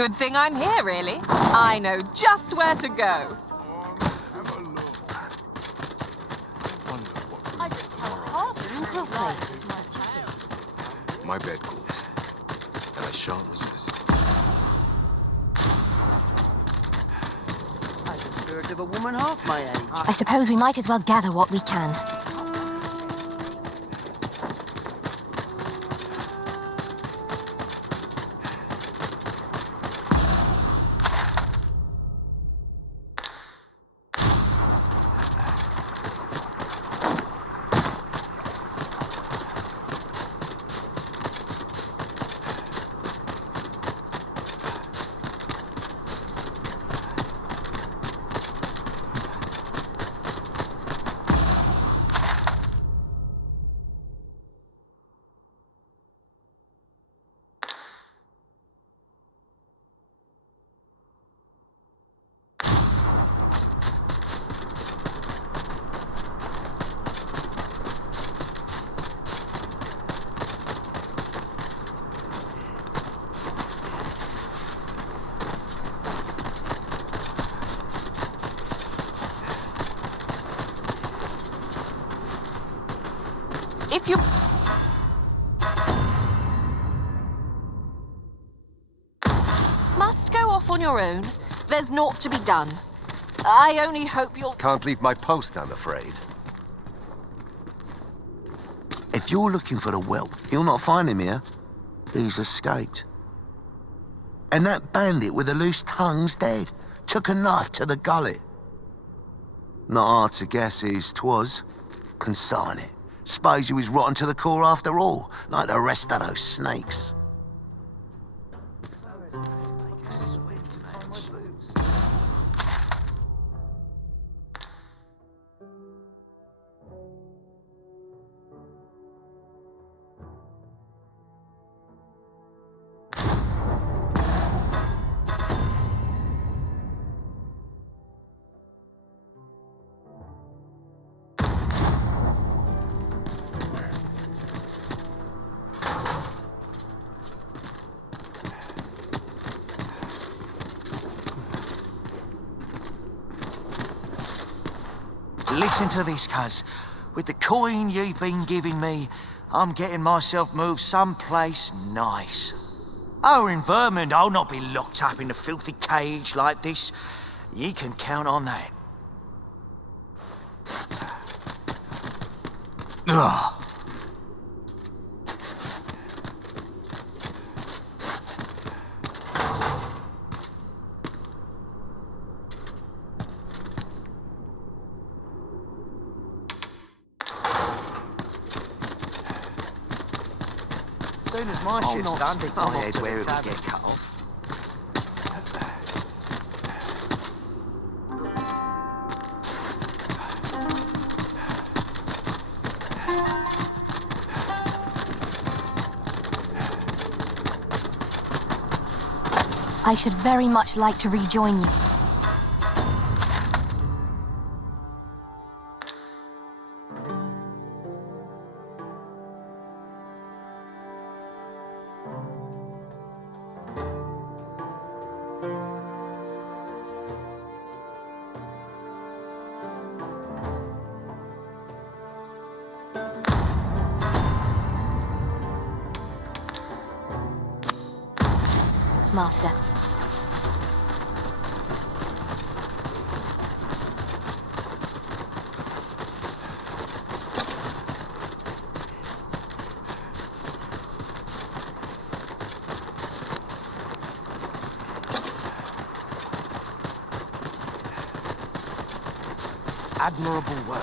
Good thing I'm here, really. I know just where to go. I just tell places like this. My bed calls, and I shan't resist. I'm the spirit of a woman half my age. I suppose we might as well gather what we can. If you... must go off on your own, there's naught to be done. I only hope you'll... Can't leave my post, I'm afraid. If you're looking for the whelp, you'll not find him here. He's escaped. And that bandit with the loose tongue's dead. Took a knife to the gullet. Not hard to guess whose 'twas. Consign it. Suppose he was rotten to the core after all, like the rest of those snakes. Listen to this, cuz. With the coin you've been giving me, I'm getting myself moved someplace nice. Oh, in Vermont, I'll not be locked up in a filthy cage like this. You can count on that. Ugh. As soon as my shift's done, stick my head where it would get cut off. I should very much like to rejoin you. Master. Admirable work.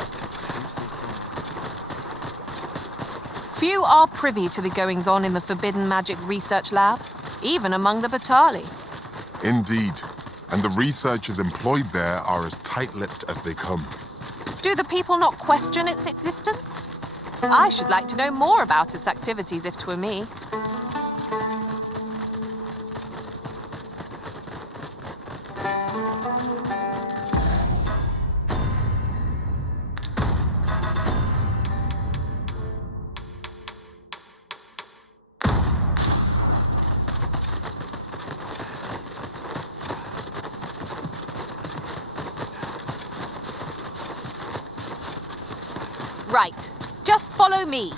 Few are privy to the goings-on in the Forbidden Magic Research Lab, even among the Batali. Indeed. And the researchers employed there are as tight-lipped as they come. Do the people not question its existence? I should like to know more about its activities if 'twere me. Right. Just follow me.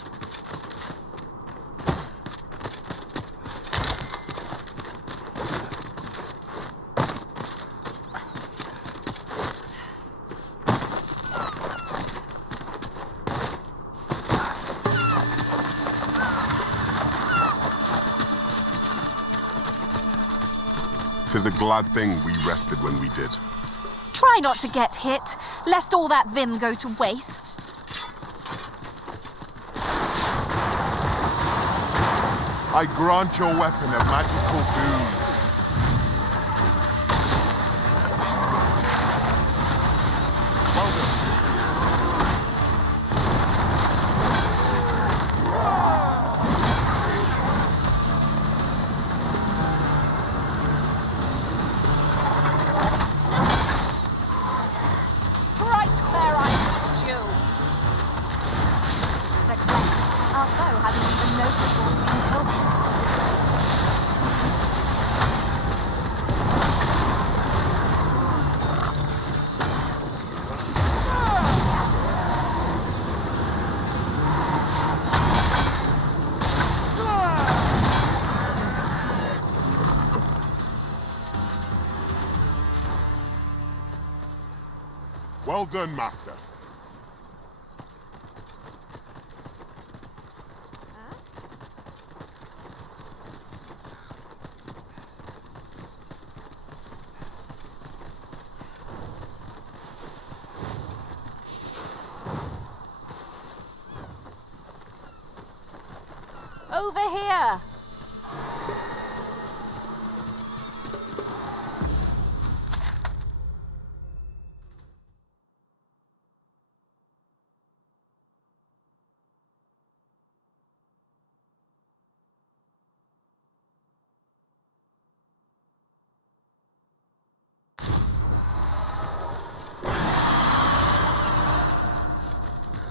Tis a glad thing we rested when we did. Try not to get hit, lest all that vim go to waste. I grant your weapon a magical boost. Well done. Right where I put you. Success. Our foe hasn't even noticed what's being killed. Well done, Master. Over here.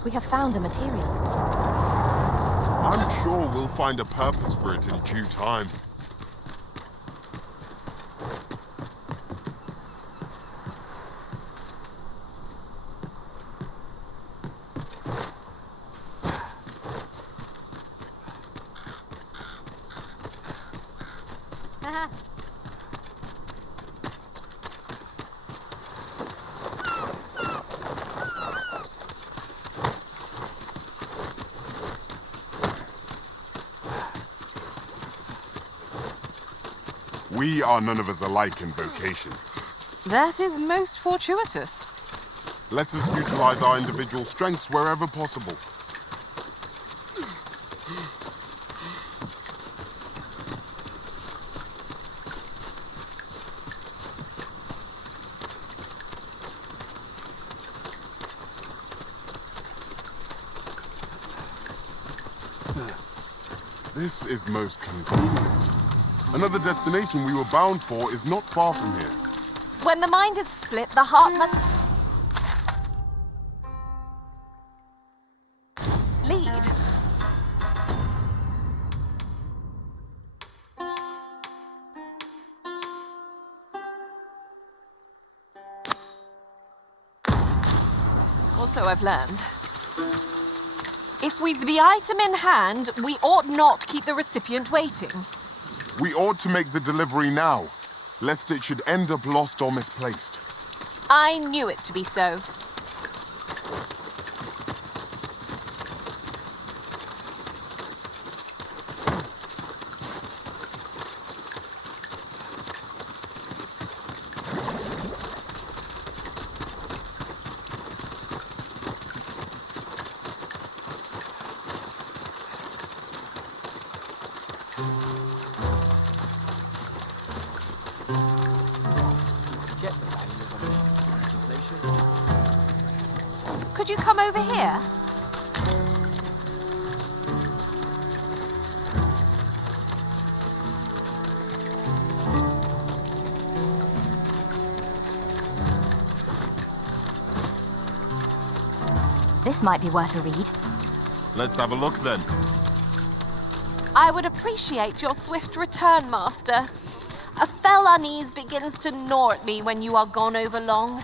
We have found a material. I'm sure we'll find a purpose for it in due time. We are none of us alike in vocation. That is most fortuitous. Let us utilize our individual strengths wherever possible. This is most convenient. Another destination we were bound for is not far from here. When the mind is split, the heart must lead. Also, I've learned. If we've the item in hand, we ought not keep the recipient waiting. We ought to make the delivery now, lest it should end up lost or misplaced. I knew it to be so. Could you come over here? This might be worth a read. Let's have a look then. I would appreciate your swift return, Master. A fell unease begins to gnaw at me when you are gone over long.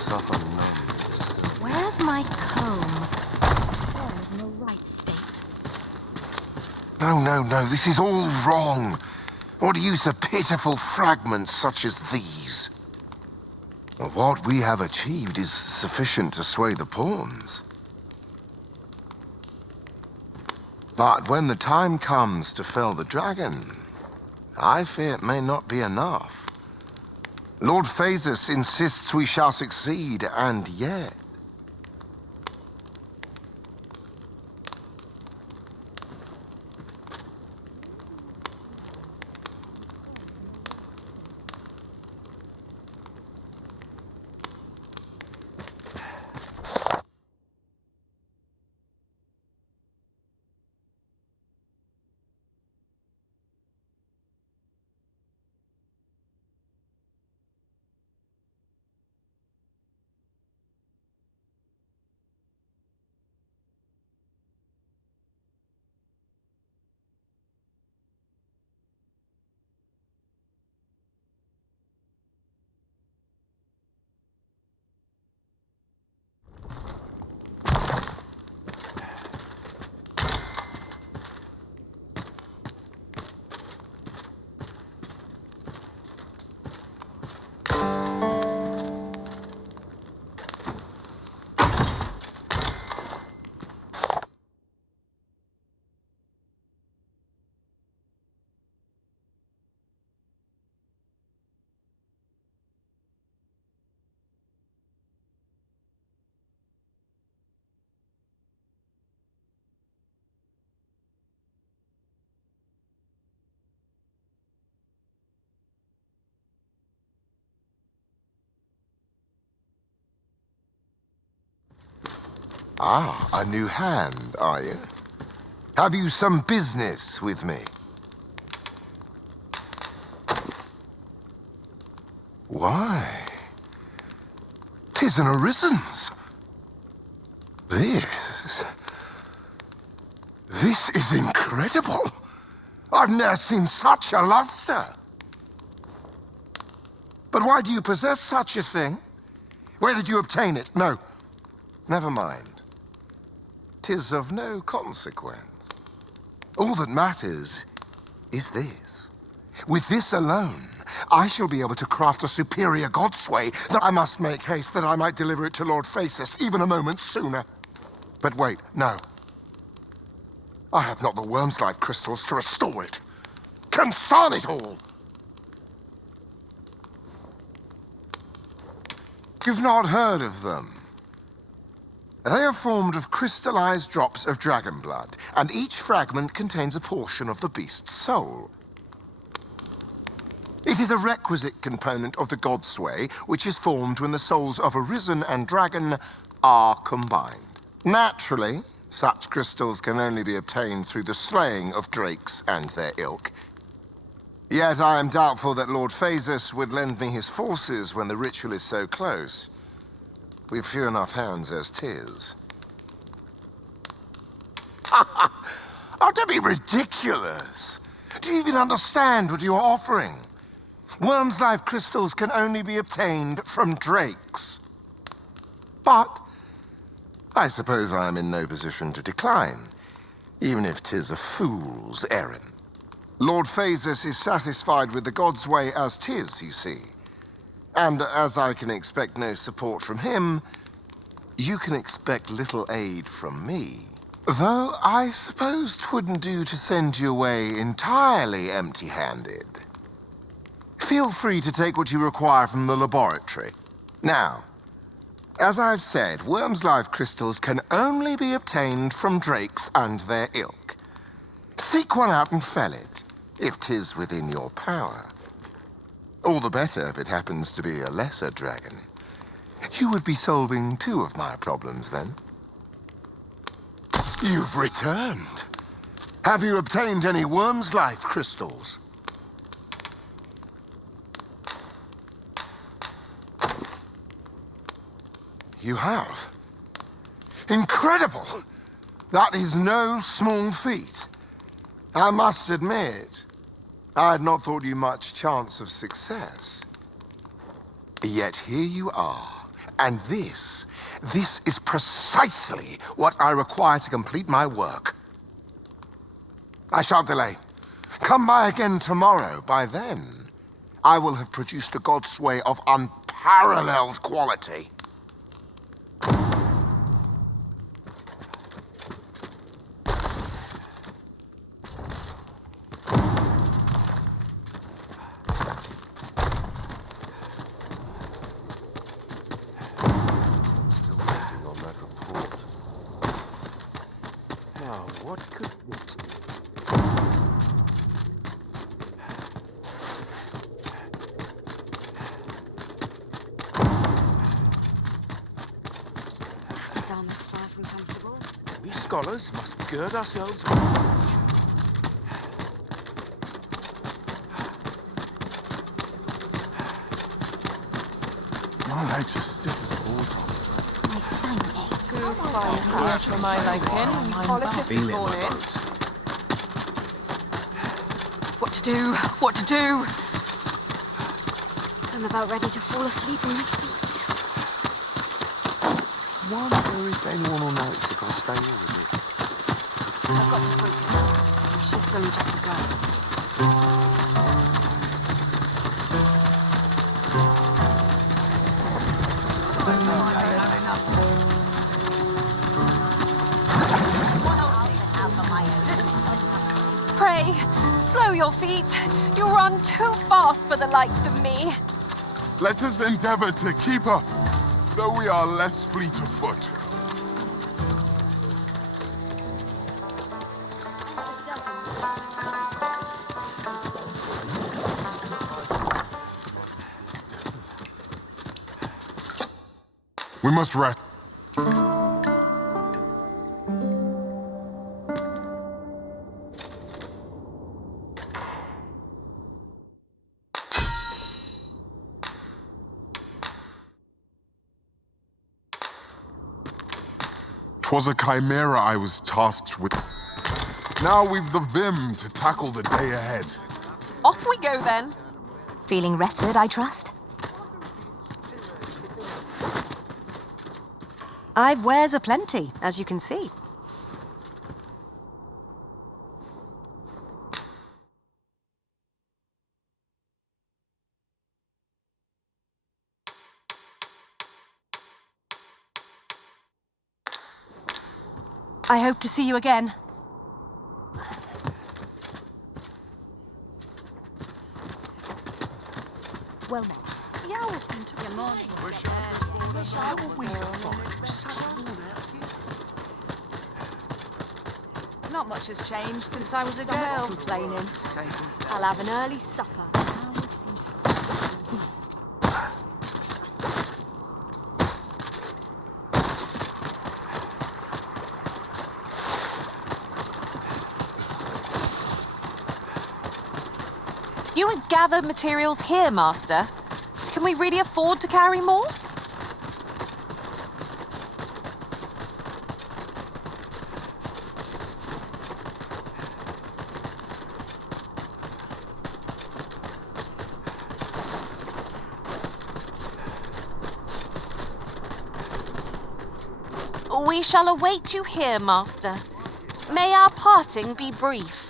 suffer none. Where's my comb? Oh, in the right state. No, this is all wrong. What use of pitiful fragments such as these? What we have achieved is sufficient to sway the pawns. But when the time comes to fell the dragon, I fear it may not be enough. Lord Phasus insists we shall succeed, and yet... Ah, a new hand, are you? Have you some business with me? Why? 'Tis an Arisen's. This is incredible. I've never seen such a luster. But why do you possess such a thing? Where did you obtain it? No, never mind. 'Tis of no consequence. All that matters is this. With this alone, I shall be able to craft a superior godsway that I must make haste that I might deliver it to Lord Phasus even a moment sooner. But wait, no. I have not the worm's life crystals to restore it. Confound it all! You've not heard of them. They are formed of crystallized drops of dragon blood, and each fragment contains a portion of the beast's soul. It is a requisite component of the godsway, which is formed when the souls of Arisen and Dragon are combined. Naturally, such crystals can only be obtained through the slaying of drakes and their ilk. Yet I am doubtful that Lord Phasus would lend me his forces when the ritual is so close. We've few enough hands as 'tis. Oh, don't be ridiculous. Do you even understand what you are offering? Worm's life crystals can only be obtained from drakes. But I suppose I am in no position to decline, even if 'tis a fool's errand. Lord Phasus is satisfied with the godsway as 'tis, you see. And as I can expect no support from him, you can expect little aid from me. Though I suppose 'twouldn't do to send you away entirely empty-handed. Feel free to take what you require from the laboratory. Now, as I've said, worm's life crystals can only be obtained from drakes and their ilk. Seek one out and fell it, if 'tis within your power. All the better if it happens to be a lesser dragon. You would be solving 2 of my problems then. You've returned. Have you obtained any worm's life crystals? You have. Incredible! That is no small feat. I must admit, I had not thought you much chance of success. Yet here you are, And this is precisely what I require to complete my work. I shan't delay. Come by again tomorrow. By then, I will have produced a godsway of unparalleled quality. Still working on that report. Now, what could this be? This armor's far from comfortable. We scholars must gird ourselves. My legs are stiff as a board. My thang aches. For my liking. Politics Feeling for my it. bones. What to do? What to do? I'm about ready to fall asleep on my feet. Wonder if anyone will notice if I stay here with it. I've got to focus. My shift's only just begun. Pray, slow your feet. You run too fast for the likes of me. Let us endeavor to keep up, though we are less fleet of foot. We must rest. 'Twas a chimera I was tasked with. Now we've the vim to tackle the day ahead. Off we go then. Feeling rested, I trust? I've wares aplenty, as you can see. I hope to see you again. Well met. The owls seem to be a morning. How will we find such worn out here? Not much has changed since I was a girl. Complaining. I'll have an early supper. You would gather materials here, Master. Can we really afford to carry more? We shall await you here, Master. May our parting be brief.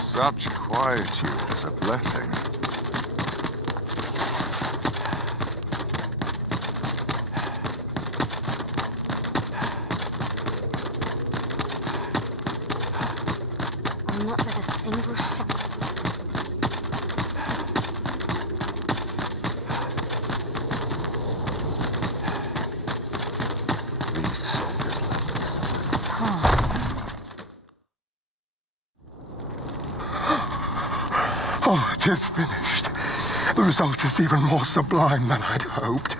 Such quietude is a blessing. I'll not let a single shot. is finished. The result is even more sublime than I'd hoped.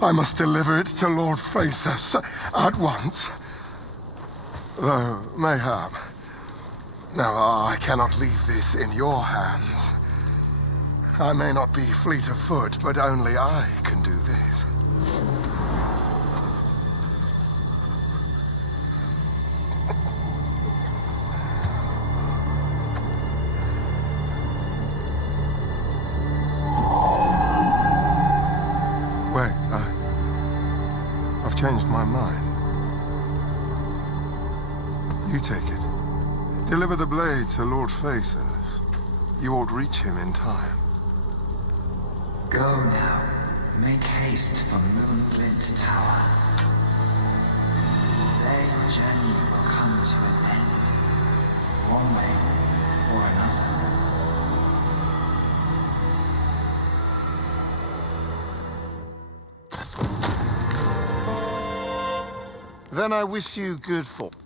I must deliver it to Lord Phaesus at once. Though, mayhap. Now, I cannot leave this in your hands. I may not be fleet of foot, but only I can do this. Wait, I've changed my mind. You take it. Deliver the blade to Lord Phaesus. You ought reach him in time. Go now. Make haste for Moonglint Tower. There your journey will come to an end. One way or another. Then I wish you good fortune.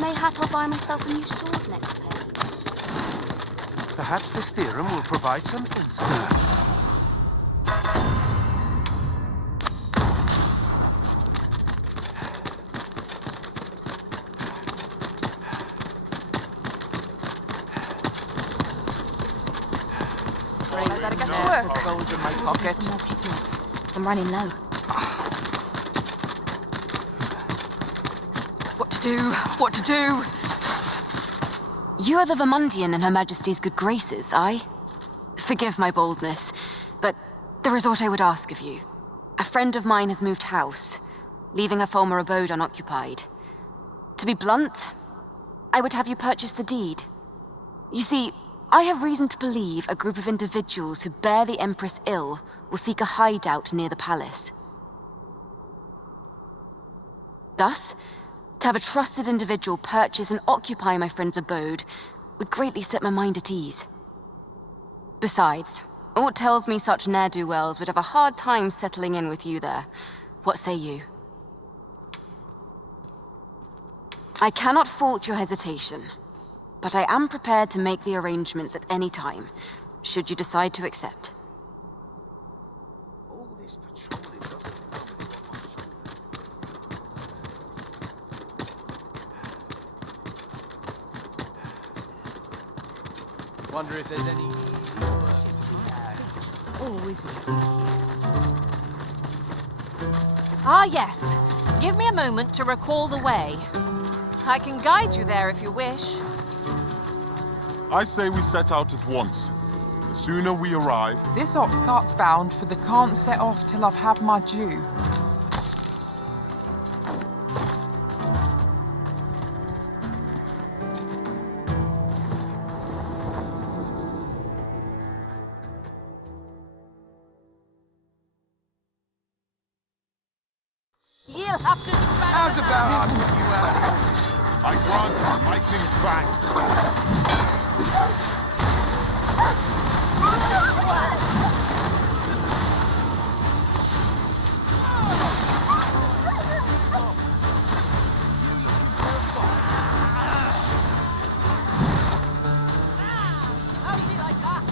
Mayhap I'll buy myself a new sword next pay. Perhaps this theorem will provide some insight. I better get to work. Goes in my pocket. Some more pigments. I'm running low. What to do? What to do? You are the Vermundian in Her Majesty's good graces, aye? Forgive my boldness, but there is aught I would ask of you. A friend of mine has moved house, leaving her former abode unoccupied. To be blunt, I would have you purchase the deed. You see, I have reason to believe a group of individuals who bear the Empress ill will seek a hideout near the palace. Thus, to have a trusted individual purchase and occupy my friend's abode would greatly set my mind at ease. Besides, aught tells me such ne'er-do-wells would have a hard time settling in with you there. What say you? I cannot fault your hesitation, but I am prepared to make the arrangements at any time, should you decide to accept. All this patrolling doesn't Wonder if there's any easy work to be had. Always. Ah, yes. Give me a moment to recall the way. I can guide you there if you wish. I say we set out at once. The sooner we arrive... This ox cart's bound for the can't set off till I've had my due. You'll have to do better. How's about I put you out? I grant you lightning's back. How did you like that?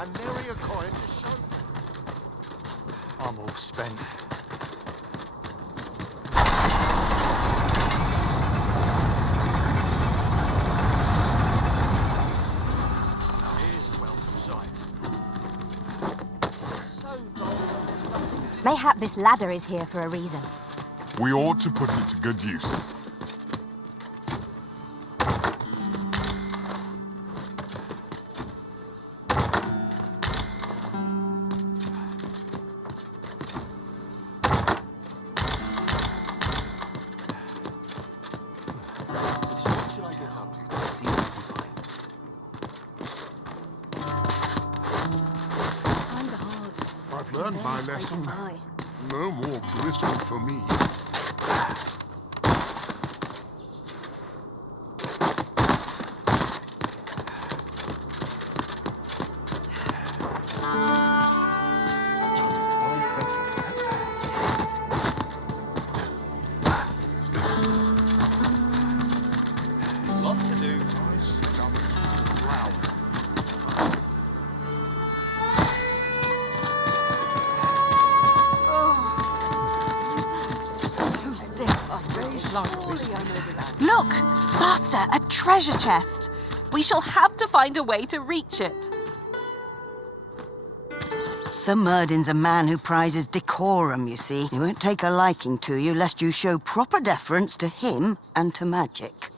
And nary a coin to show. I'm all spent. Here's a welcome sight. So dull when there's nothing to Mayhap this ladder is here for a reason. We ought to put it to good use. Should I get up to see what we find? Times are hard. I've learned my lesson. By. No more gristle for me. Lots to do. So stiff. Look! Master, a treasure chest! We shall have to find a way to reach it. Sir Murdin's a man who prizes decorum, you see. He won't take a liking to you lest you show proper deference to him and to magic.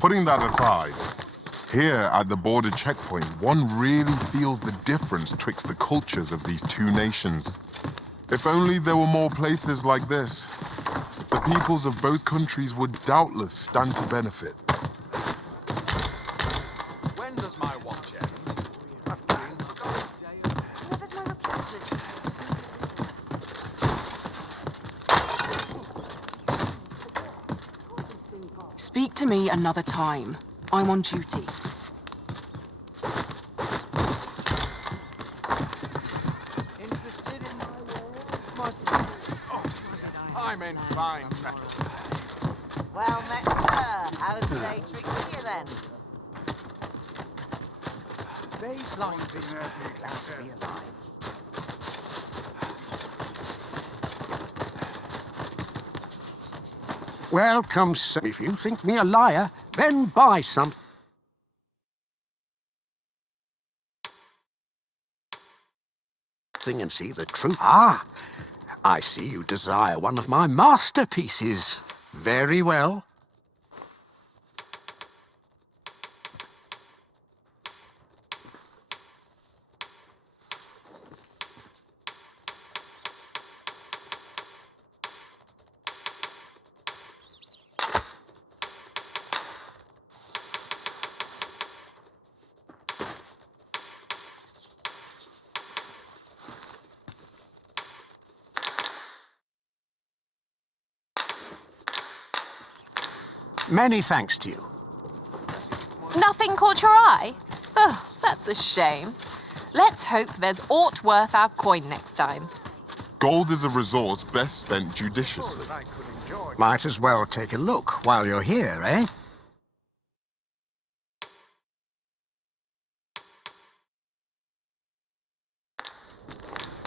Putting that aside, here at the border checkpoint, one really feels the difference twixt the cultures of these two nations. If only there were more places like this, the peoples of both countries would doubtless stand to benefit. When does my watch end? Speak to me another time. I'm on duty. Interested in my war? I'm in fine fettle. Well met, sir. How's the day treating you then? Days like this make me glad to be alive. Welcome, sir. If you think me a liar, then buy something and see the truth. Ah, I see you desire one of my masterpieces. Very well. Many thanks to you. Nothing caught your eye? Oh, that's a shame. Let's hope there's aught worth our coin next time. Gold is a resource best spent judiciously. Might as well take a look while you're here, eh?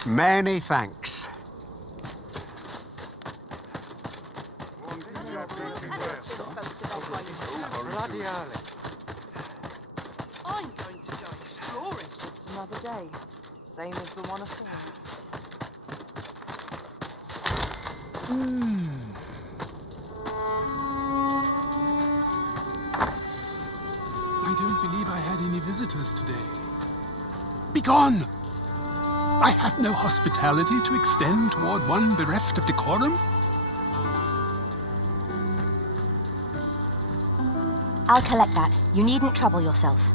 Many thanks. I'm going to go exploring. Just another day. Same as the one afore. I don't believe I had any visitors today. Begone! I have no hospitality to extend toward one bereft of decorum. I'll collect that. You needn't trouble yourself.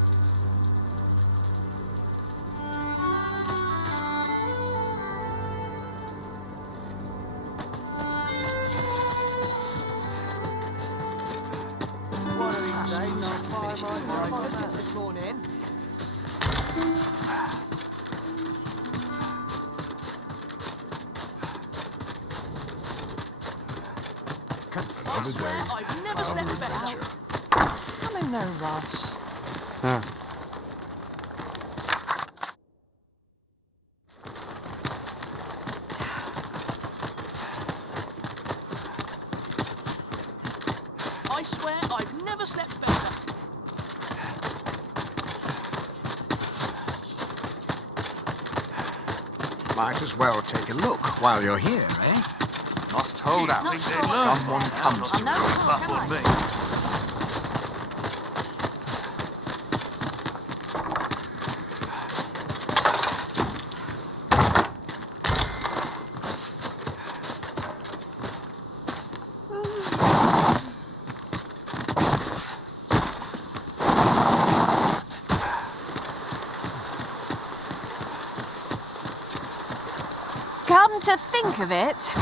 This morning. Another day, I've never slept better. I'm in no rush. I swear I've never slept better. Might as well take a look while you're here, eh? Must hold out. Someone comes to creep up on me. Come to think of it,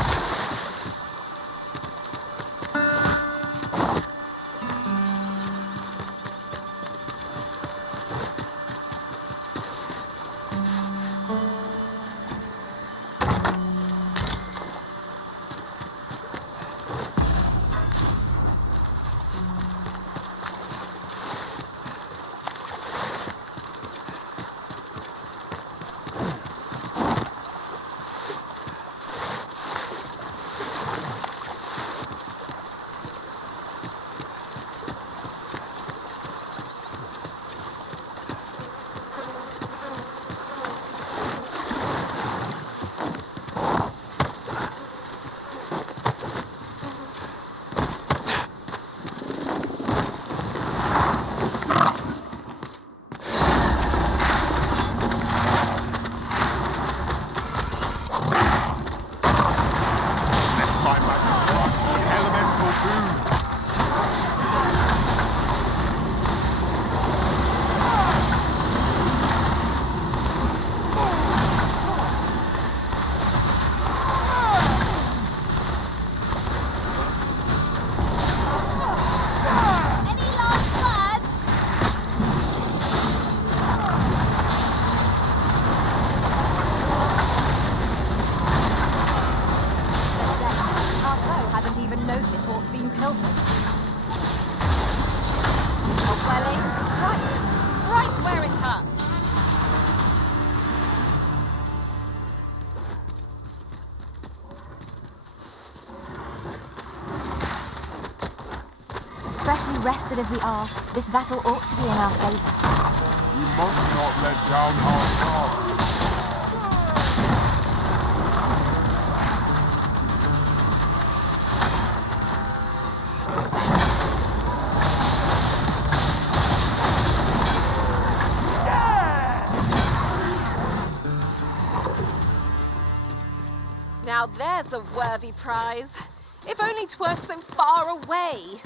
Freshly rested as we are, this battle ought to be in our favor. We must not let down our guard. Now there's a worthy prize. If only 'tweren't so far away.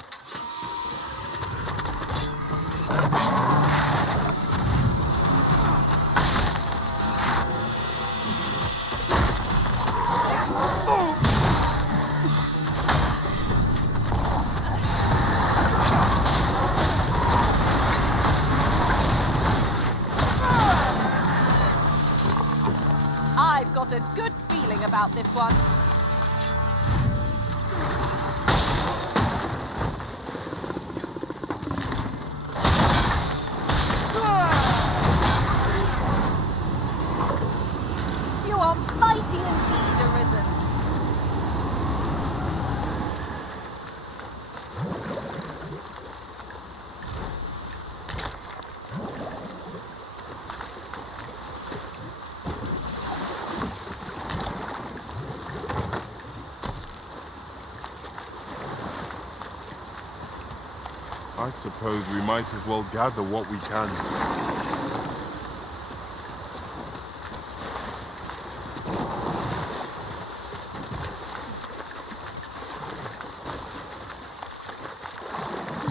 I've got a good feeling about this one. You are mighty indeed, Arisen. I suppose we might as well gather what we can.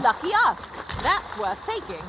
Lucky us. That's worth taking.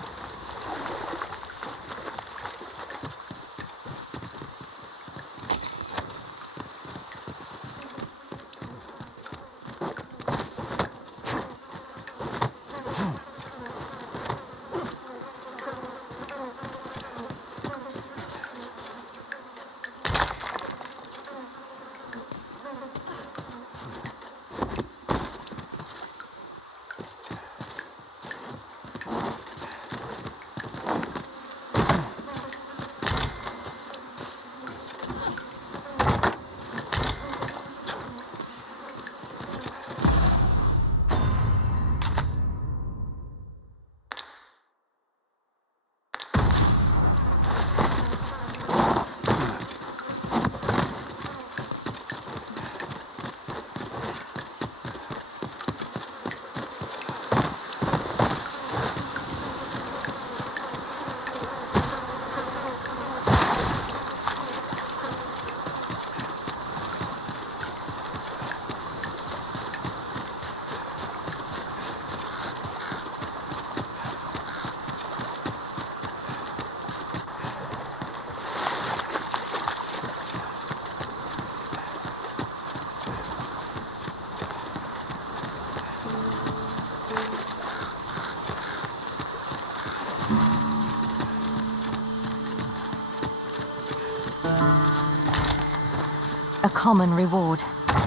common reward.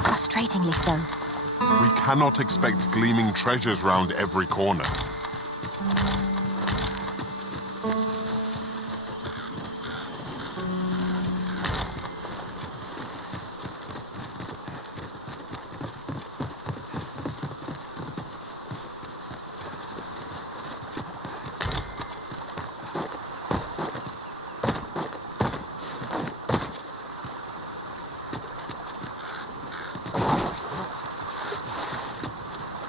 Frustratingly so. We cannot expect gleaming treasures round every corner.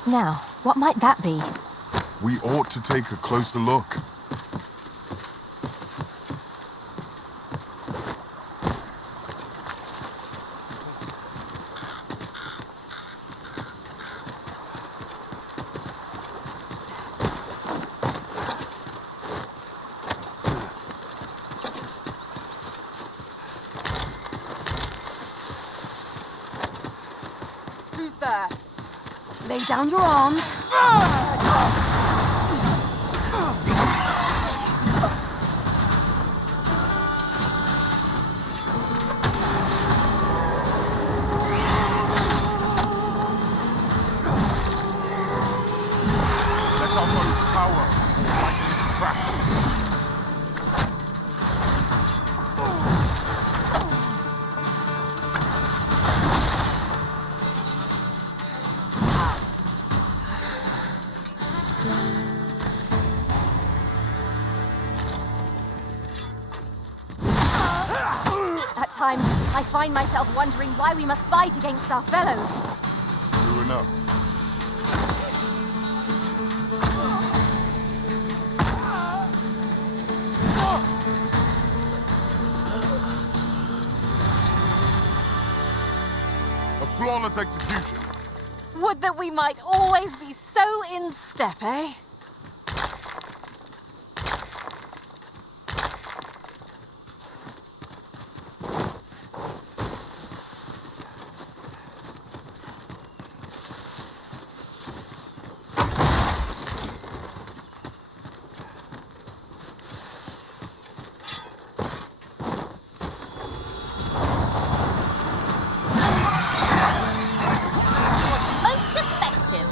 Now, what might that be? We ought to take a closer look. Who's there? Lay down your arms. Let our bows power, like a crack. At times, I find myself wondering why we must fight against our fellows. True enough. A flawless execution. Would that we might always be so in step, eh? Most effective.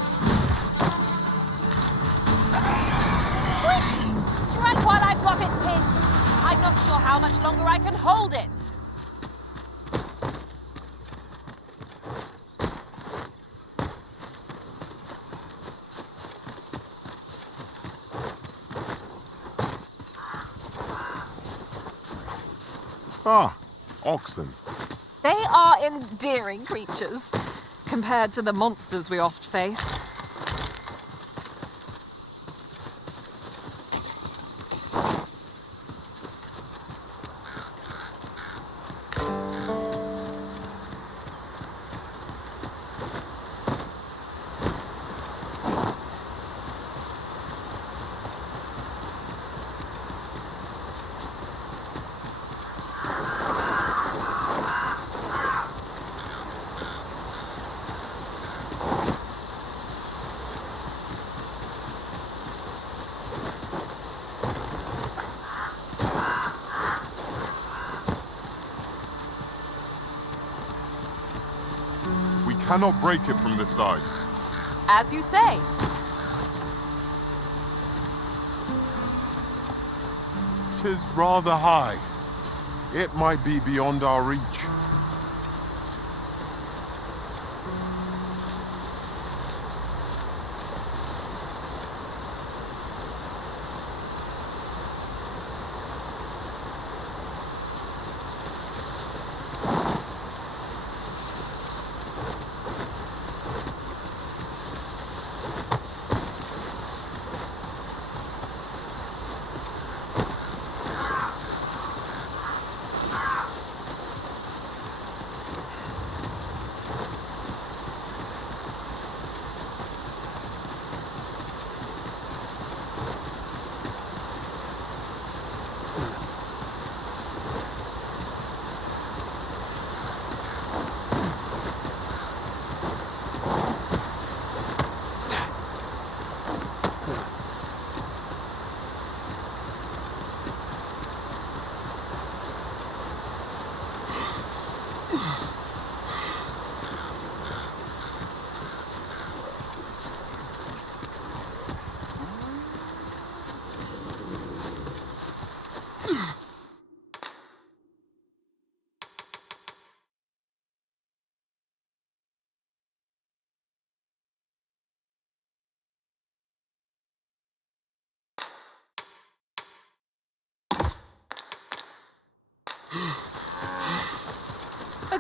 Quick! Strike while I've got it pinned. I'm not sure how much longer I can hold it. Ah, oxen. They are endearing creatures, compared to the monsters we oft face. We cannot break it from this side. As you say. Tis rather high. It might be beyond our reach.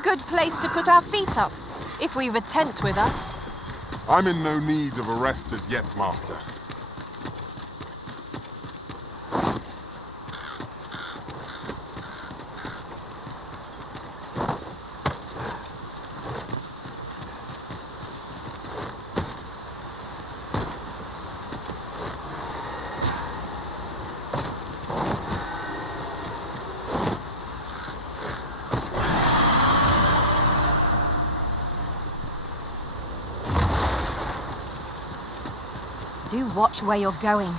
good place to put our feet up, if we've a tent with us. I'm in no need of a rest as yet, Master. Do watch where you're going.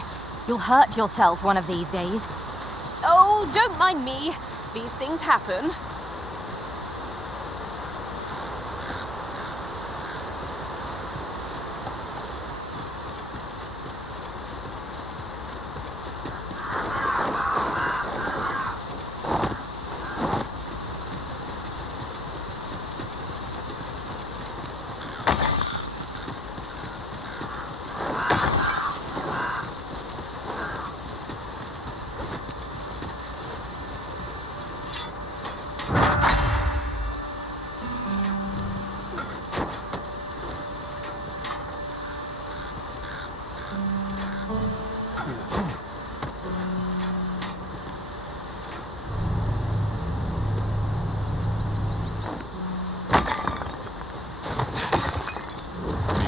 You'll hurt yourself one of these days. Oh, don't mind me. These things happen.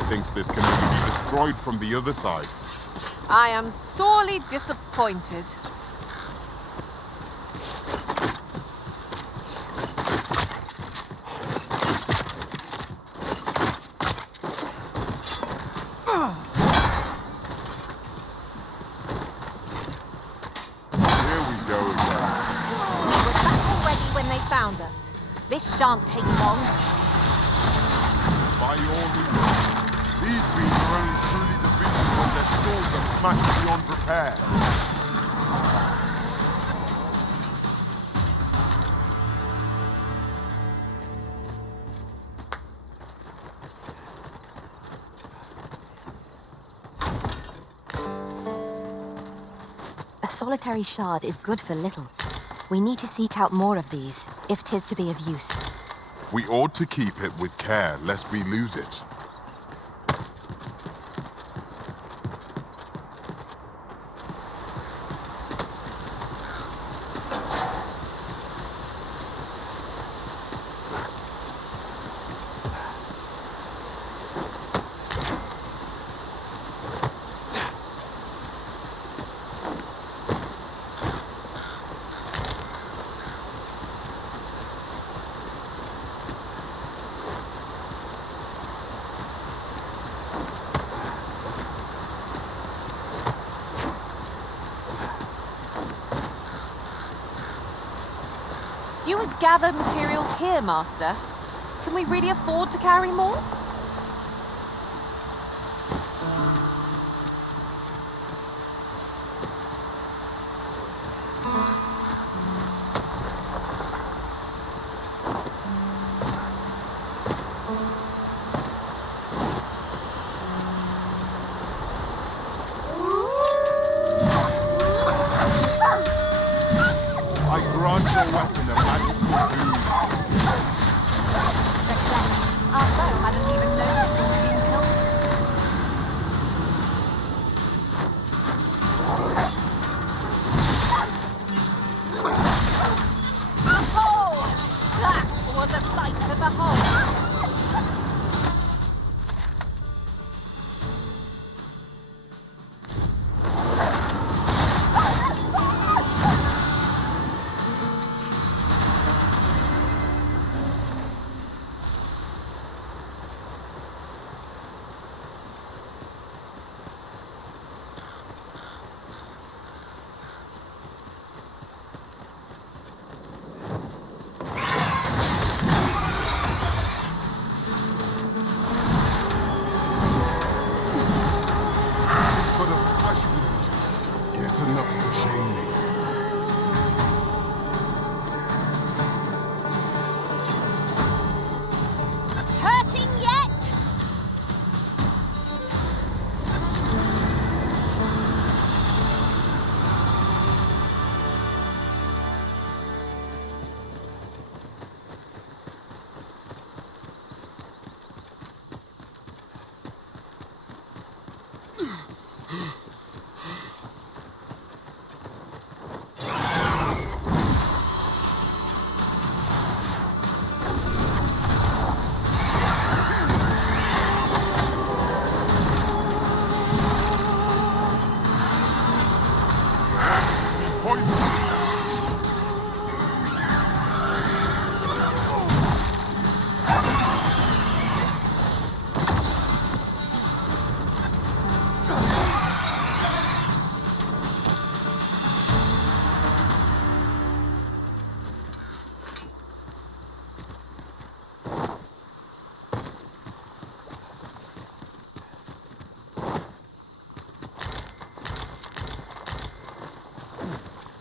Thinks this can only be destroyed from the other side. I am sorely disappointed. Here we go again. We were back already when they found us. This shan't take long. By all means. These beings are only truly defeated when their swords are smashed beyond repair. A solitary shard is good for little. We need to seek out more of these, if 'tis to be of use. We ought to keep it with care, lest we lose it. You would gather materials here, Master. Can we really afford to carry more? I grant your weapon a magical boon. Success. Our foe hasn't even noticed we've been killed. Oh! That was a sight to behold! But a flesh wound, yet enough to shame me. Hurting yet?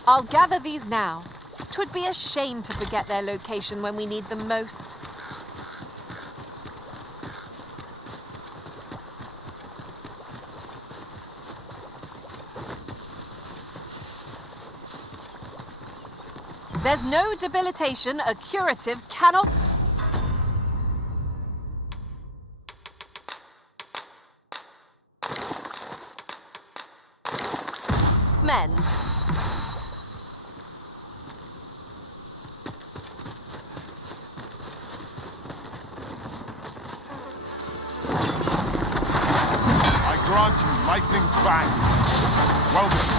I'll gather these now. 'Twould be a shame to forget their location when we need them most. There's no debilitation a curative cannot... mend. I grant you lightning's bang. Well done.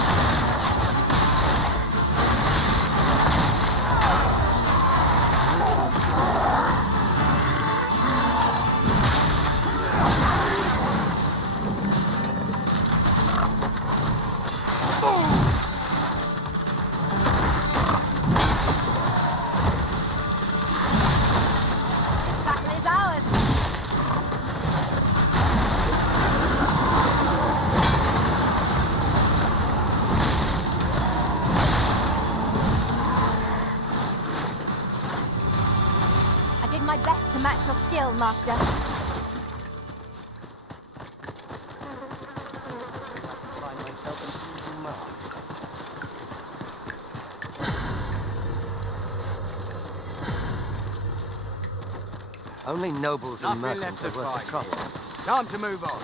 My best to match your skill, Master. Only nobles and merchants are worth the trouble. Time to move on.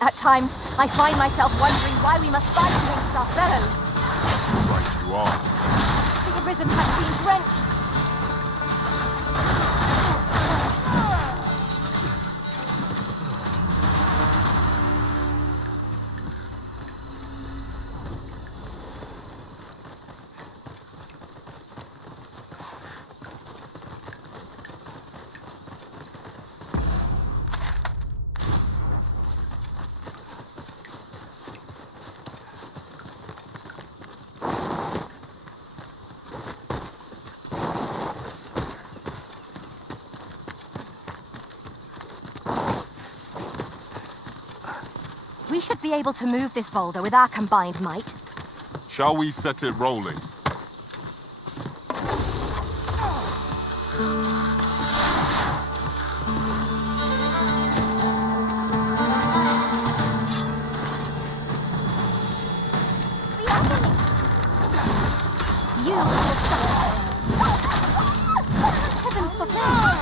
At times, I find myself wondering why we must fight against our fellows. Right you are. The arisen has been drenched. We should be able to move this boulder with our combined might. Shall we set it rolling? You will suffer. Heavens forbid!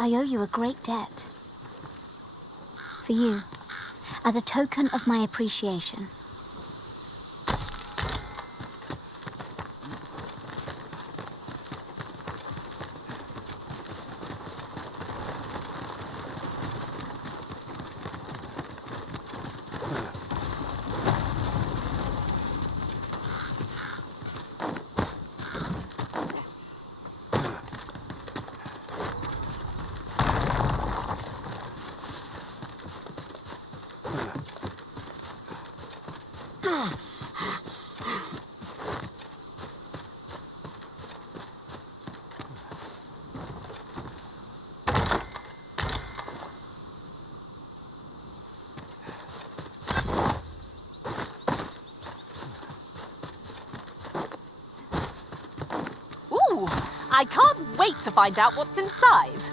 I owe you a great debt. For you, as a token of my appreciation. I can't wait to find out what's inside.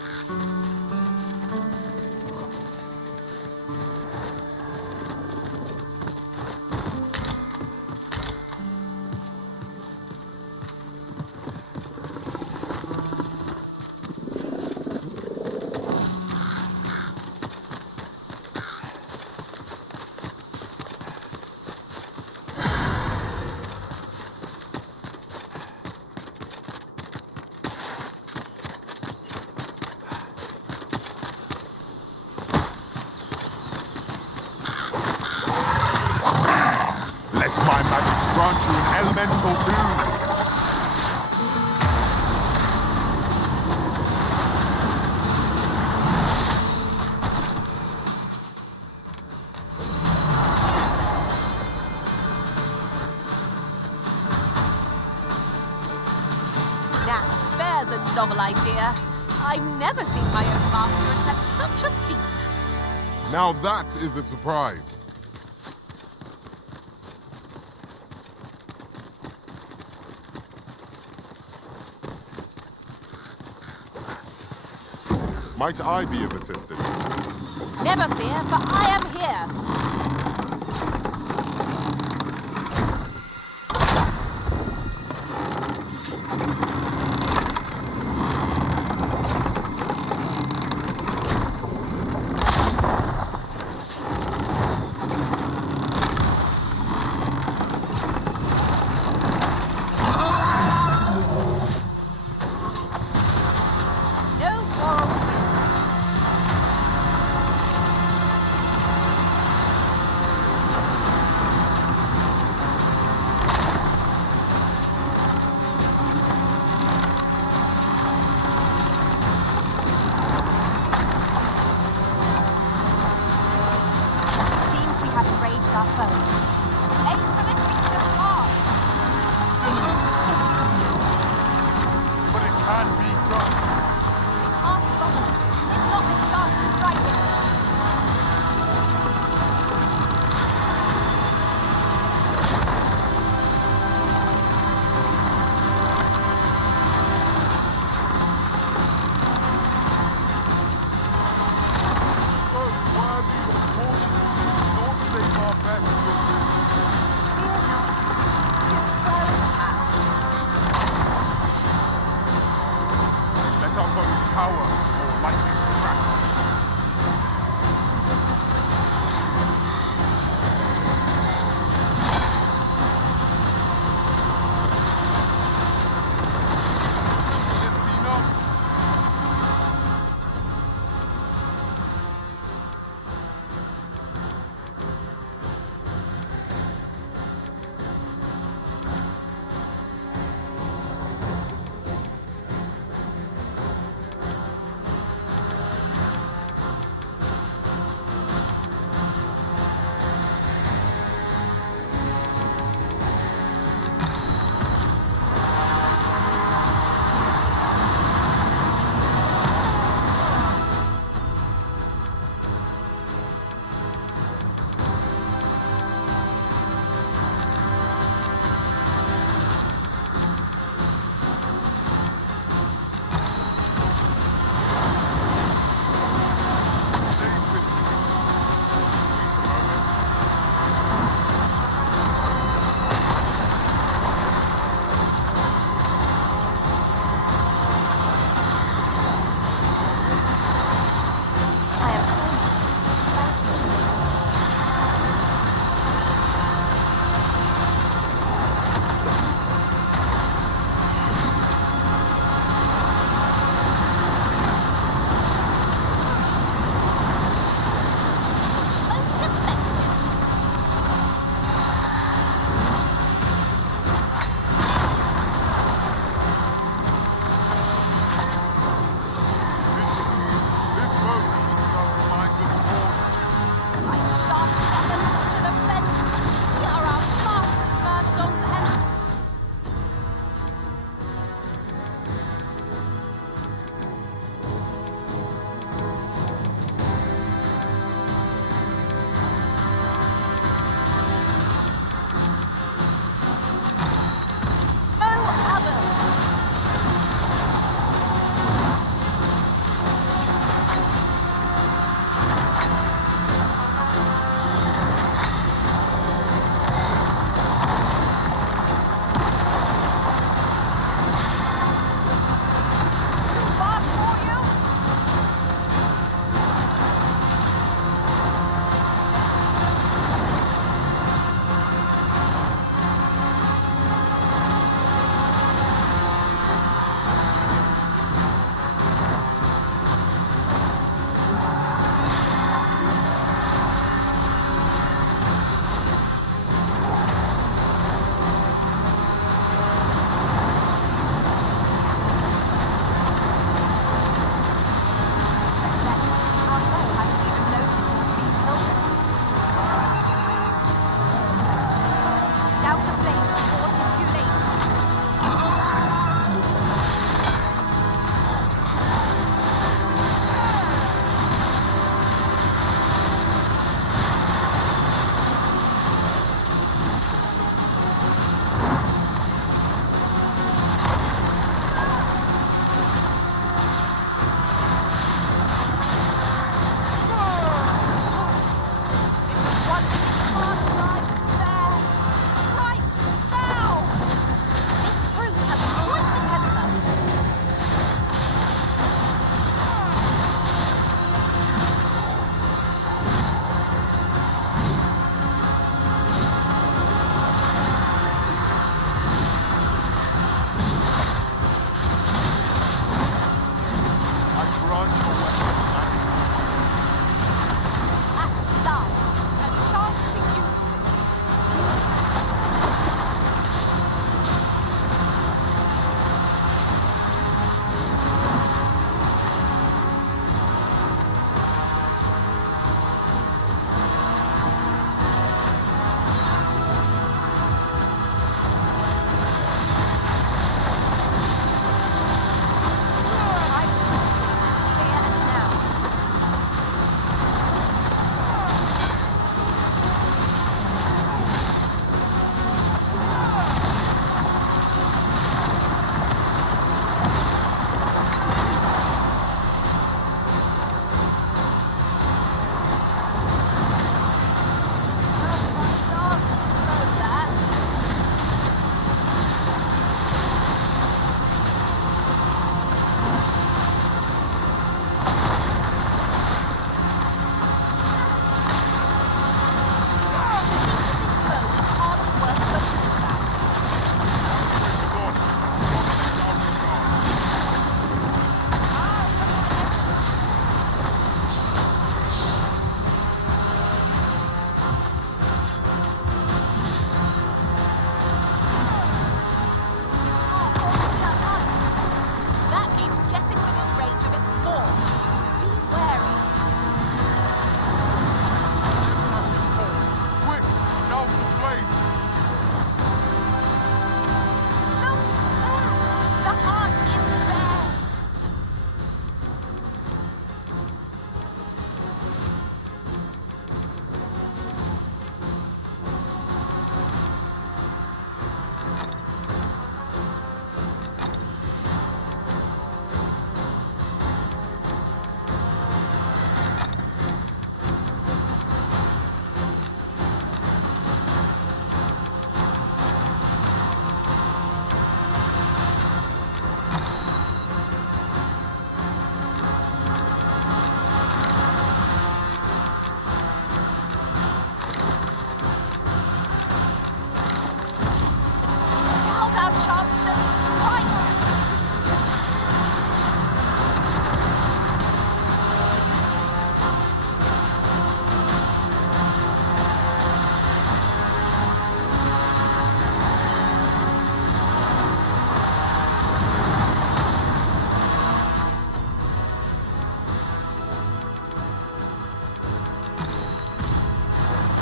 My magic grant you an elemental boon. novel idea. I've never seen my own master attempt such a feat. Now that is a surprise. Might I be of assistance? Never fear, for I am here.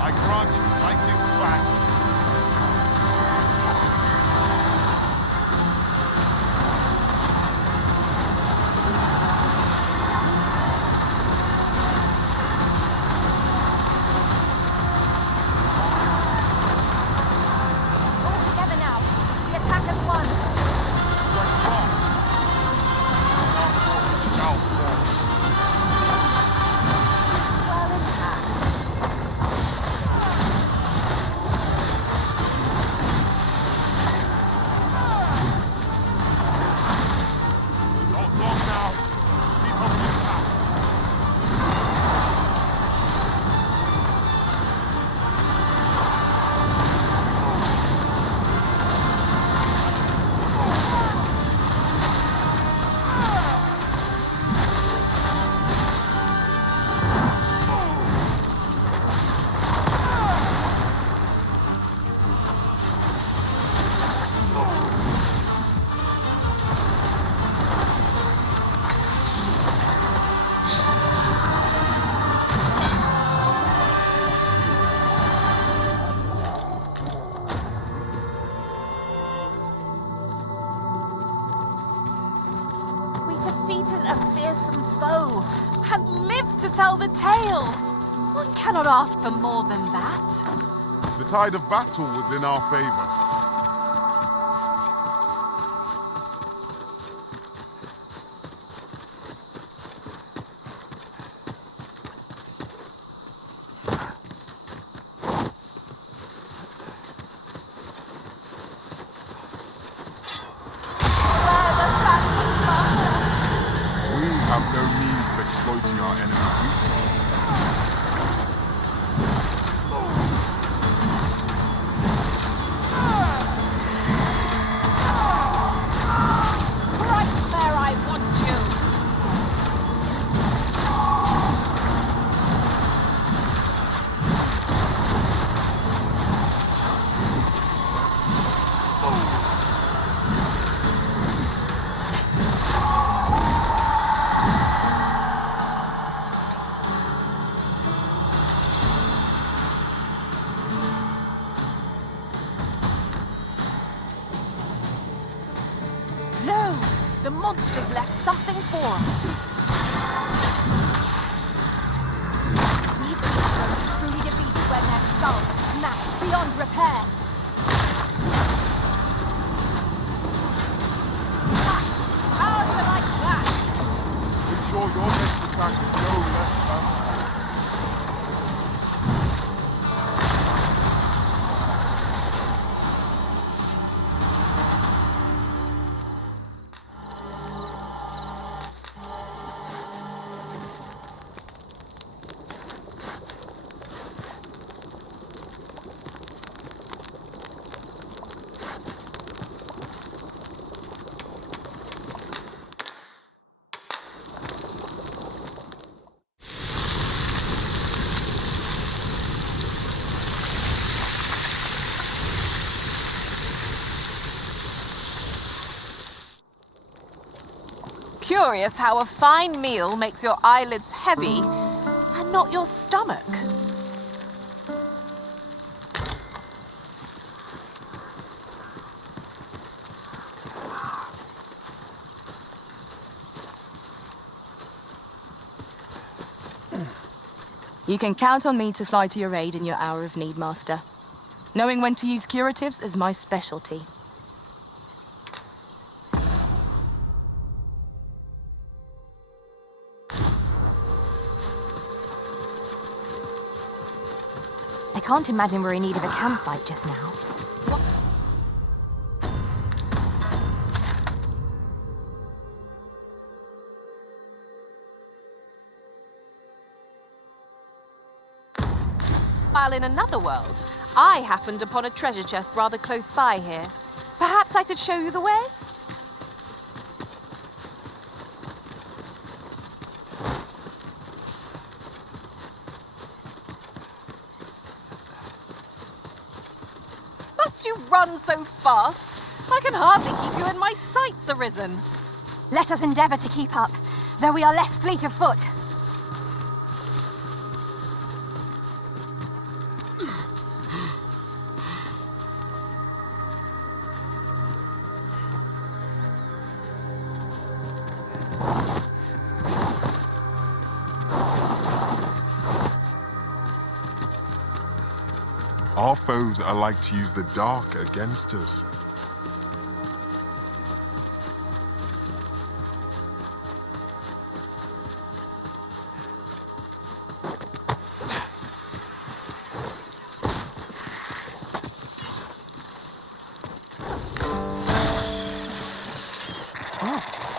I grant you lightning's back. To tell the tale. One cannot ask for more than that. The tide of battle was in our favor. Where the phantoms, Master? We have no means of exploiting our enemy's weakness. Right there, I want you. No! The monsters left something for us. These are truly defeated when their skulls are smashed beyond repair. How do you like that? Make sure your next attack is no less fast. Curious how a fine meal makes your eyelids heavy and not your stomach. You can count on me to fly to your aid in your hour of need, Master. Knowing when to use curatives is my specialty. I can't imagine we're in need of a campsite just now. While in another world, I happened upon a treasure chest rather close by here. Perhaps I could show you the way? Must you run so fast? I can hardly keep you in my sights, Arisen. Let us endeavour to keep up, though we are less fleet of foot. Our foes are like to use the dark against us.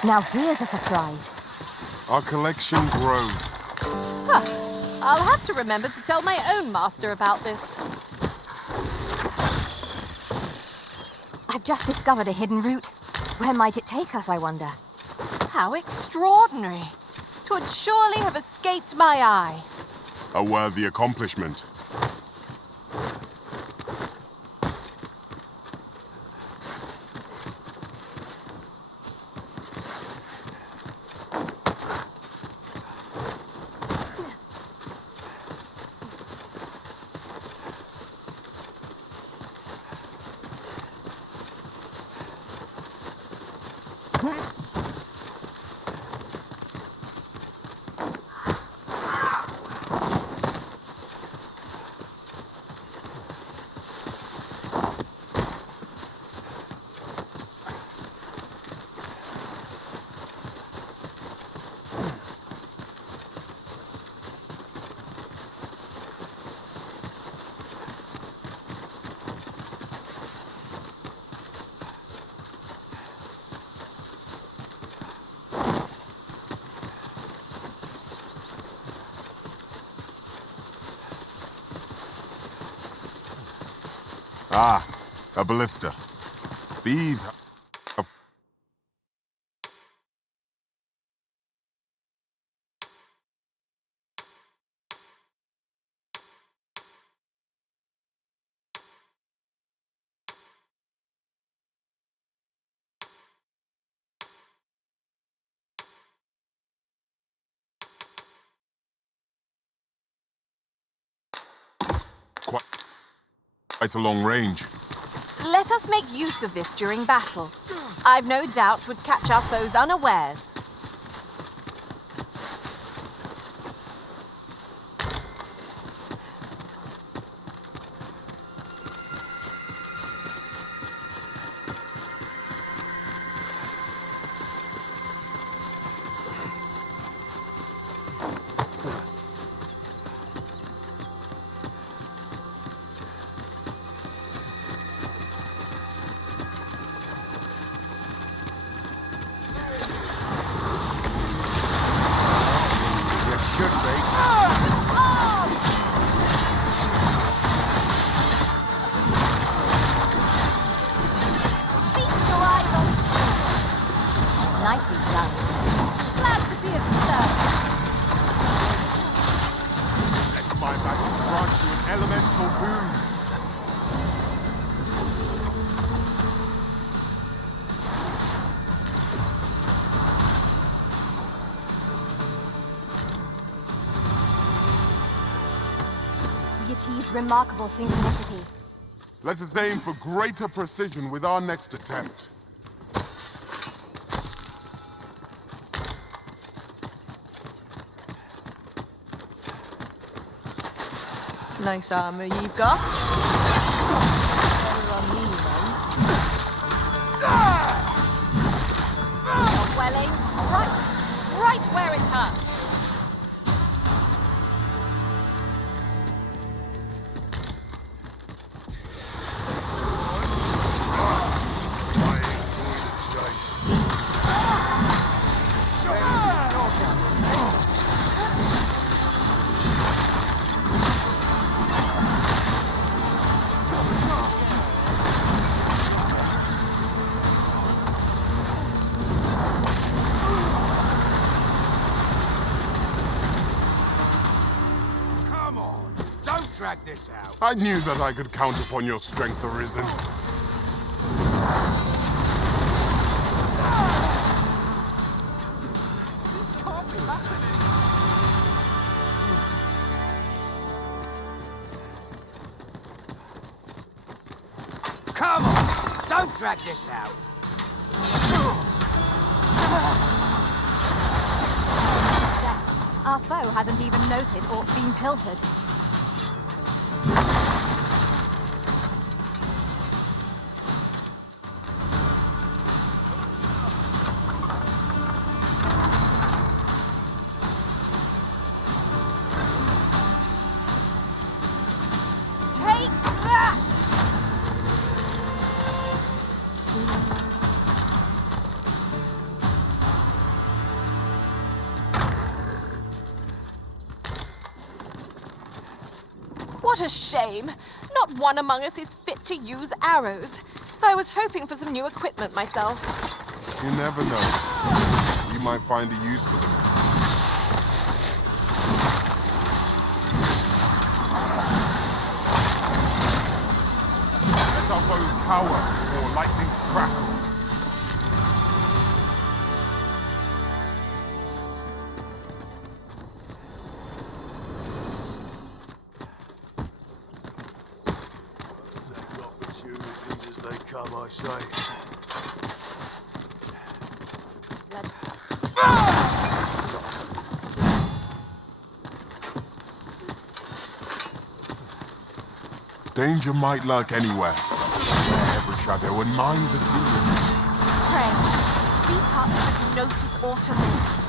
Now here's a surprise. Our collection grows. Huh. I'll have to remember to tell my own master about this. I've just discovered a hidden route. Where might it take us, I wonder? How extraordinary. 'Twould surely have escaped my eye. A worthy accomplishment. Ah, a ballista. These are... quite a long range. Let us make use of this during battle. I've no doubt would catch our foes unawares. Nicely done. Glad to be of service. Let my magic grant you an elemental boon. We achieved remarkable synchronicity. Let us aim for greater precision with our next attempt. Nice armor you've got. Better on me, Well aimed strike. Right where it hurts. Drag this out. I knew that I could count upon your strength, Arisen. This can't be happening. Come on, don't drag this out. Yes, our foe hasn't even noticed orc's been pilfered. What a shame. Not one among us is fit to use arrows. I was hoping for some new equipment myself. You never know. We might find a use for them. Let our foes cower before lightning crackle. Come, I say. Danger might lurk anywhere. Every shadow and mind the ceiling. Pray, speak up and notice aught amiss.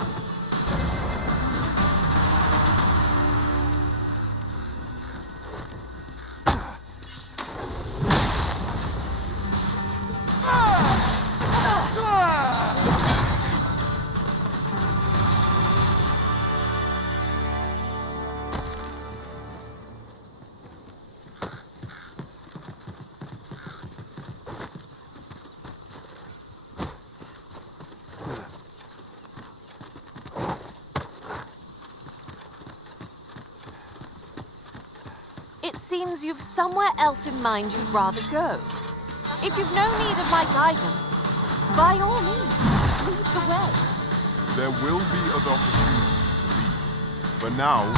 It seems you've somewhere else in mind you'd rather go. If you've no need of my guidance, by all means, lead the way. There will be other opportunities to lead. But now...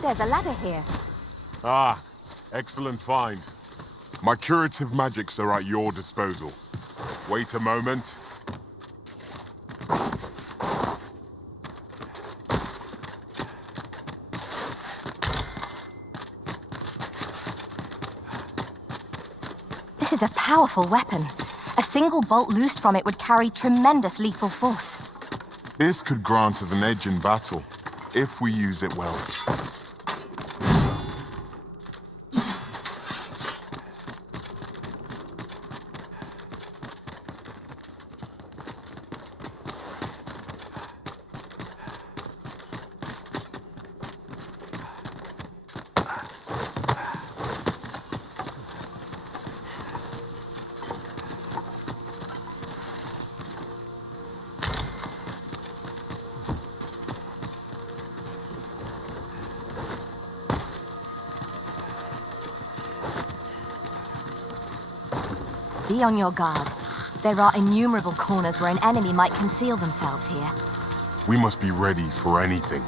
There's a ladder here. Ah, excellent find. My curative magics are at your disposal. Wait a moment. This is a powerful weapon. A single bolt loosed from it would carry tremendous lethal force. This could grant us an edge in battle, if we use it well. Be on your guard. There are innumerable corners where an enemy might conceal themselves here. We must be ready for anything.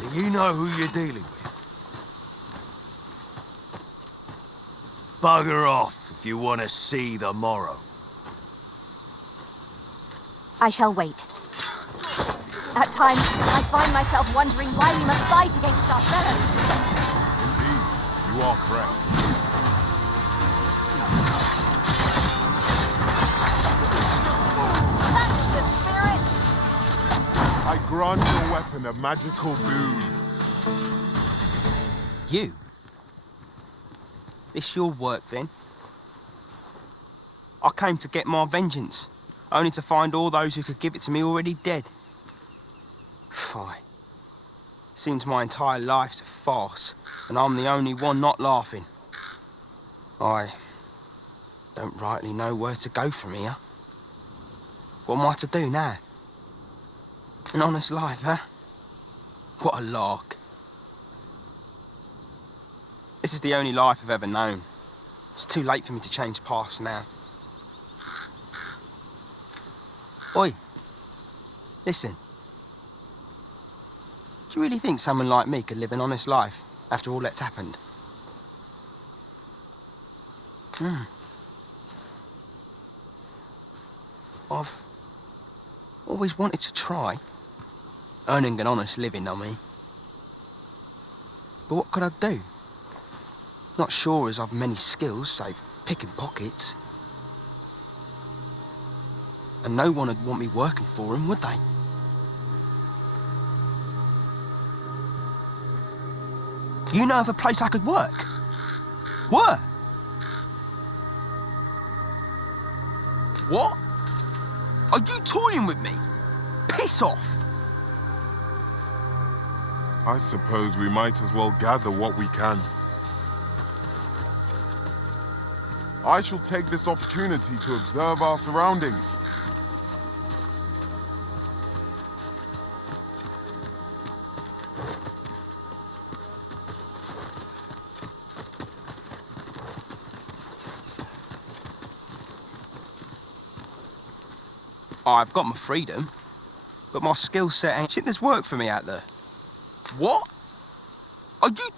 Do you know who you're dealing with? Bugger off if you want to see the morrow. I shall wait. At times, I find myself wondering why we must fight against our fellows. Indeed, you are correct. That's the spirit! I grant your weapon a magical boon. You? This your work, then? I came to get my vengeance, only to find all those who could give it to me already dead. Fie. Seems my entire life's a farce, and I'm the only one not laughing. I don't rightly know where to go from here. What am I to do now? An honest life, huh? What a lark. This is the only life I've ever known. It's too late for me to change paths now. Oi, listen. Do you really think someone like me could live an honest life after all that's happened? I've always wanted to try. Earning an honest living, I mean. But what could I do? Not sure as I've many skills, save picking pockets. And no one would want me working for him, would they? You know of a place I could work? Where? What? Are you toying with me? Piss off! I suppose we might as well gather what we can. I shall take this opportunity to observe our surroundings. I've got my freedom, but my skill set ain't shit. There's work for me out there. What? Are you...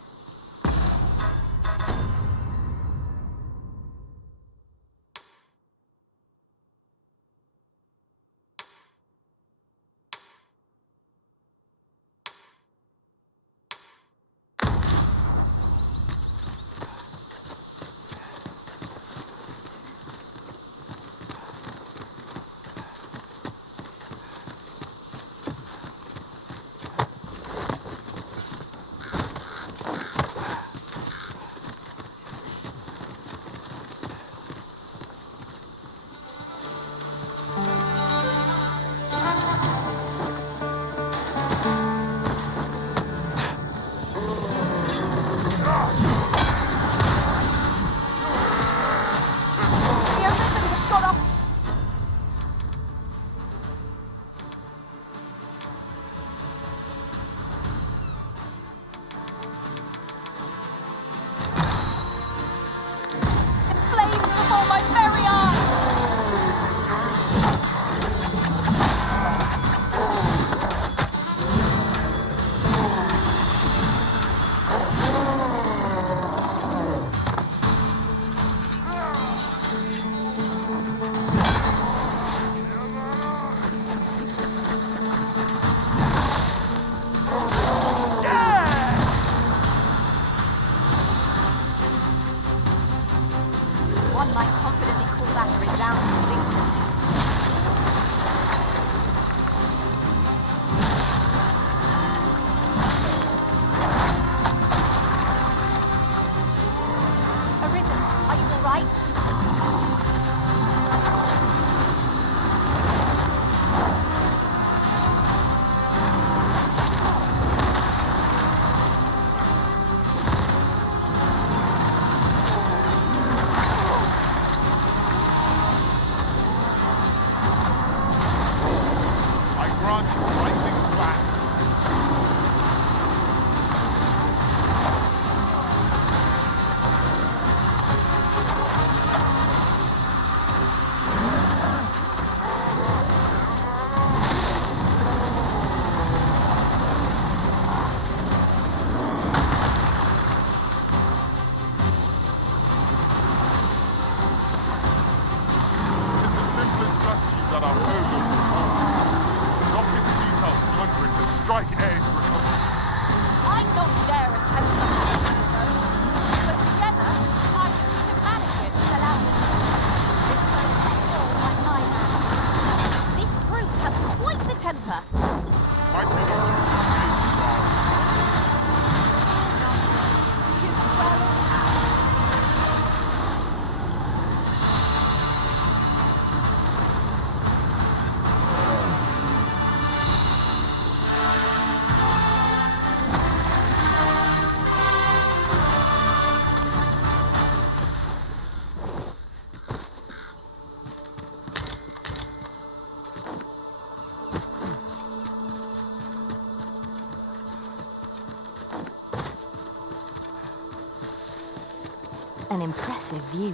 An impressive view.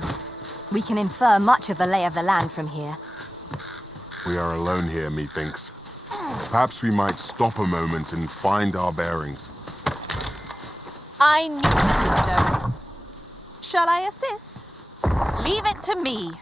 We can infer much of the lay of the land from here. We are alone here, methinks. Perhaps we might stop a moment and find our bearings. I knew to do so. Shall I assist? Leave it to me.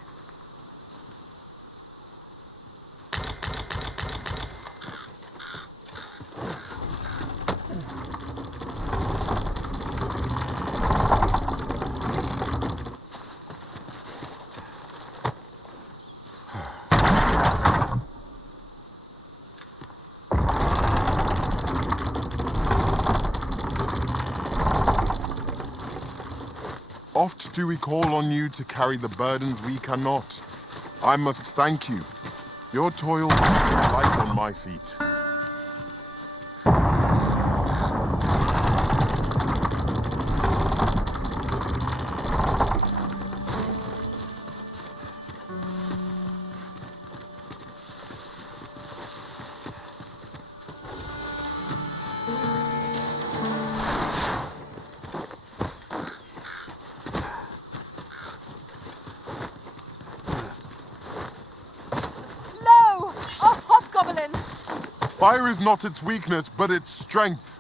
much do we call on you to carry the burdens we cannot? I must thank you. Your toil is light on my feet. Fire is not its weakness, but its strength.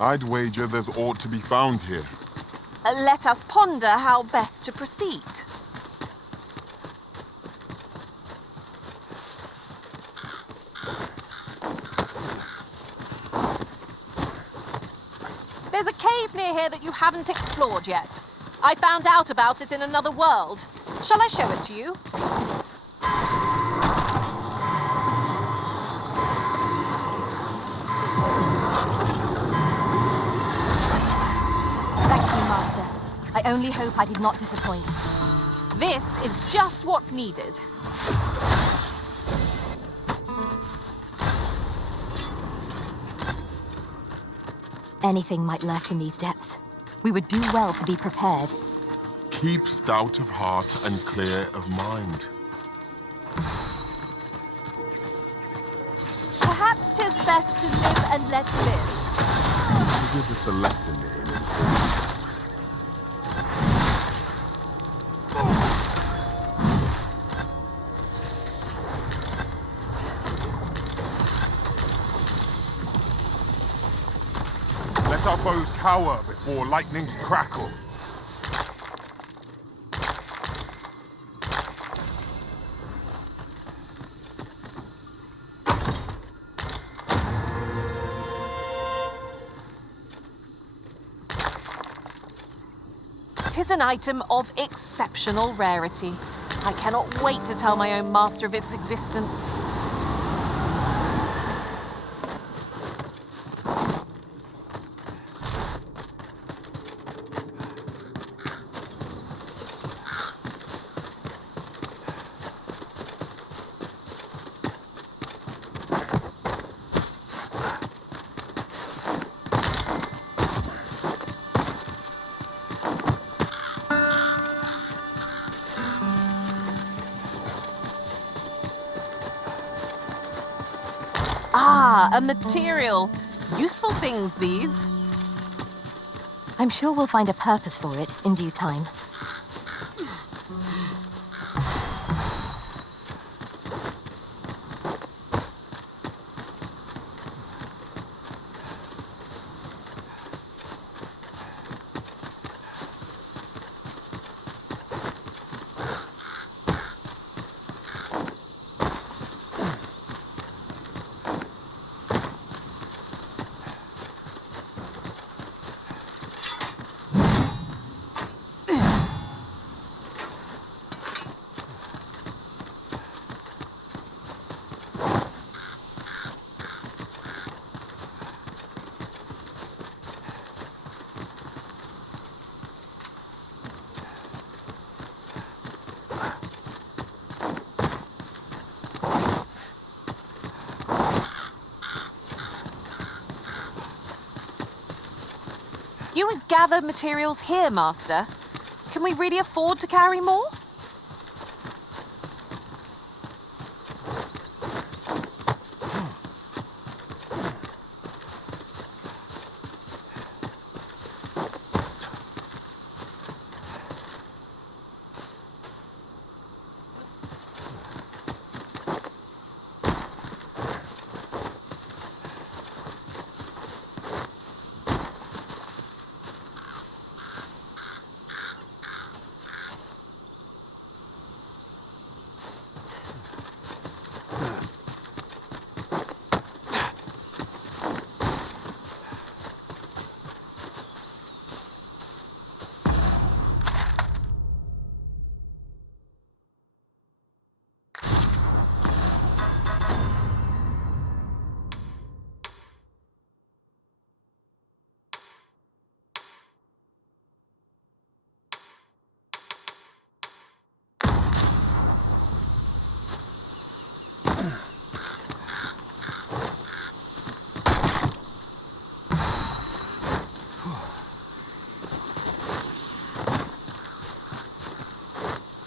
I'd wager there's aught to be found here. Let us ponder how best to proceed. There's a cave near here that you haven't explored yet. I found out about it in another world. Shall I show it to you? I only hope I did not disappoint. This is just what's needed. Anything might lurk in these depths. We would do well to be prepared. Keep stout of heart and clear of mind. Perhaps 'tis best to live and let live. Consider this a lesson in importance. Let our foes cower before lightning's crackle. Tis an item of exceptional rarity. I cannot wait to tell my own master of its existence. Ah, a material. Useful things, these. I'm sure we'll find a purpose for it in due time. gathered materials here, Master. Can we really afford to carry more?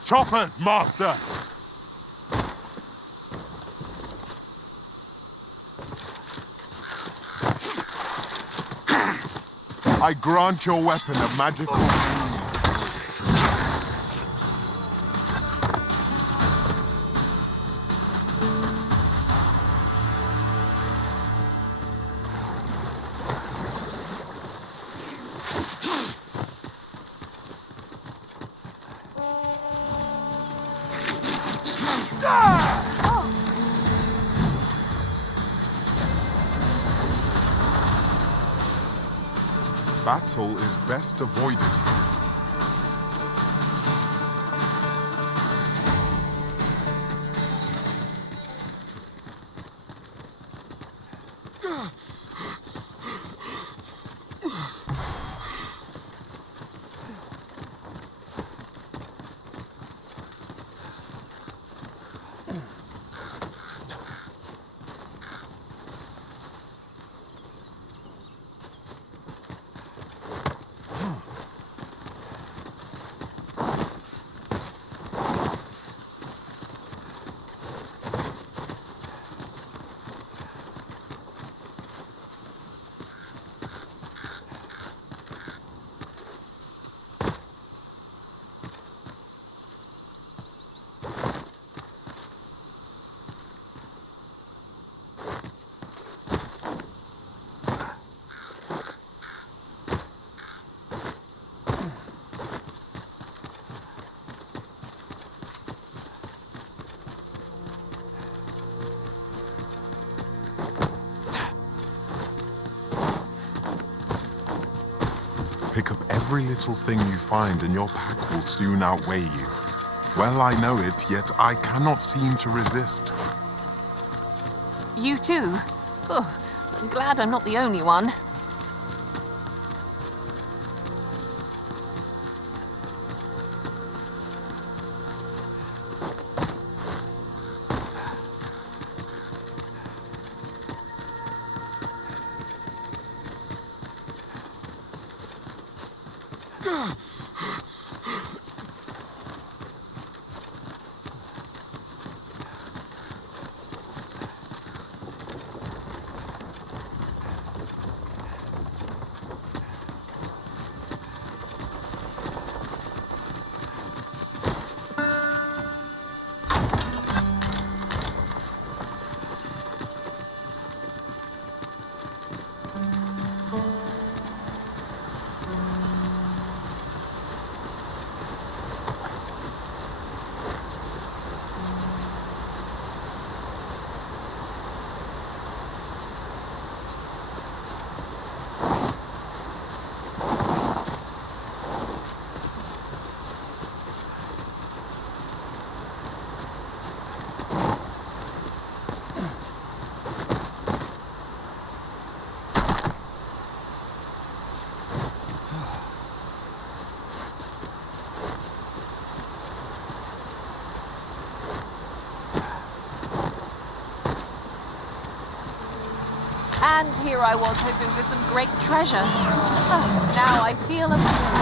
Choppers, Master! I grant your weapon a magical... Battle is best avoided. Pick up every little thing you find and your pack will soon outweigh you. Well, I know it, yet I cannot seem to resist. You too? Oh, I'm glad I'm not the only one. And here I was hoping for some great treasure. Now I feel a fool.